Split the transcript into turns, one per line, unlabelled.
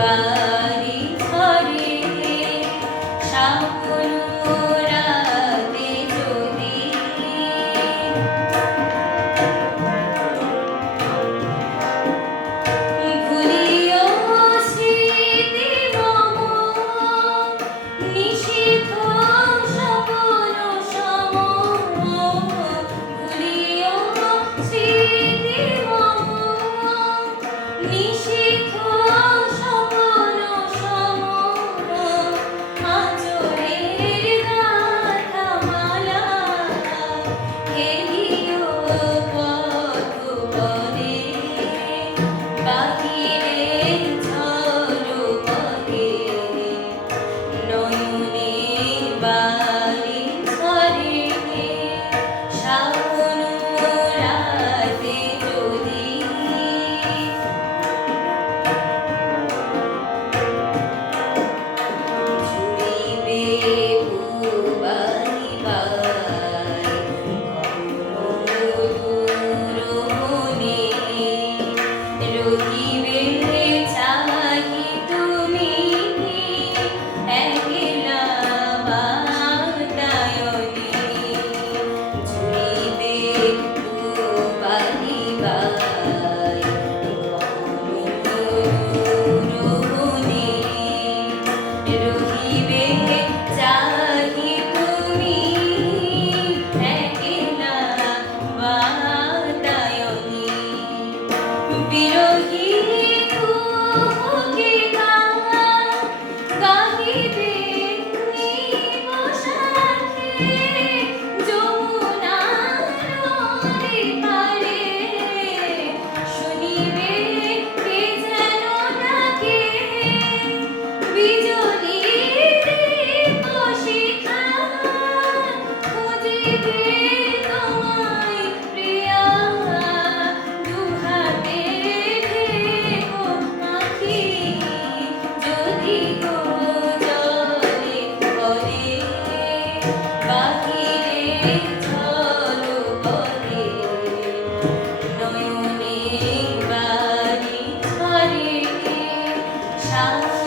Bye.
বিরোহী 张